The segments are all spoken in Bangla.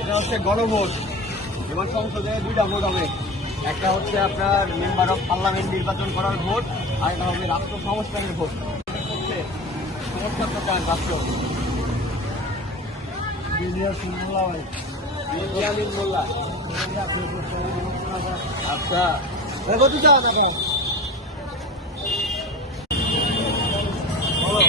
এটা হচ্ছে গণভোট। এবার সংসদে দুইটা ভোট হবে, একটা হচ্ছে আপনার মেম্বার অফ পার্লামেন্ট নির্বাচন করার ভোট, আর একটা হবে রাষ্ট্র সংস্কারের ভোট। সংস্কার প্রচার রাষ্ট্র মোল্লা। আচ্ছা বলতে চান এখন বলো।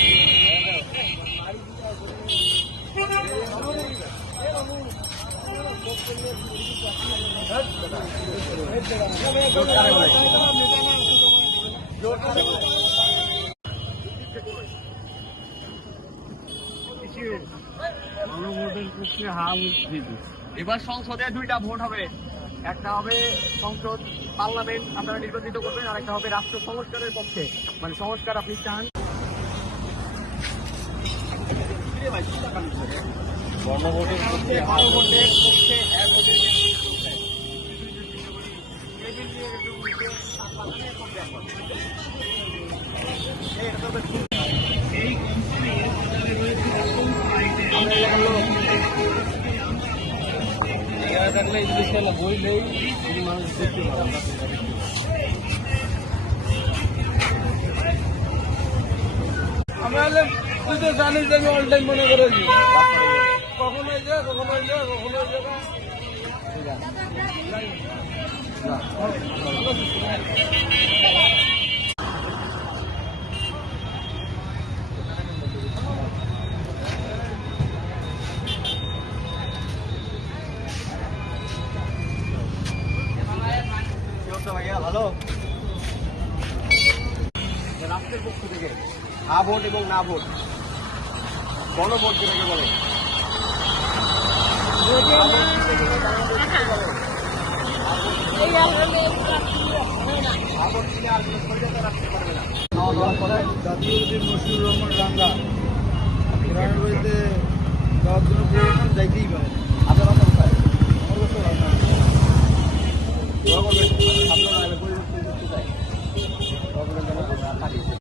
এবার সংসদে দুইটা ভোট হবে, একটা হবে সংসদ পার্লামেন্ট আপনারা নির্বাচিত করবেন, আর একটা হবে রাষ্ট্র সংস্কারের পক্ষে, মানে সংস্কার আপনি চান। গণভোটের পক্ষে থাকলে বই নেই, মানুষ দেখতে পারে। আমরা তুই তো জানিস যে আমি অনলাইন মনে করেছি, কখনো ভালো। রাষ্ট্রের পক্ষ থেকে ভোট এবং না ভোট, গণভোট যেটাকে বলে, জাতীয় মশিউর রহমান রাঙ্গা গ্রামের বাড়িতে যাওয়ার জন্য যাইতেই পারে।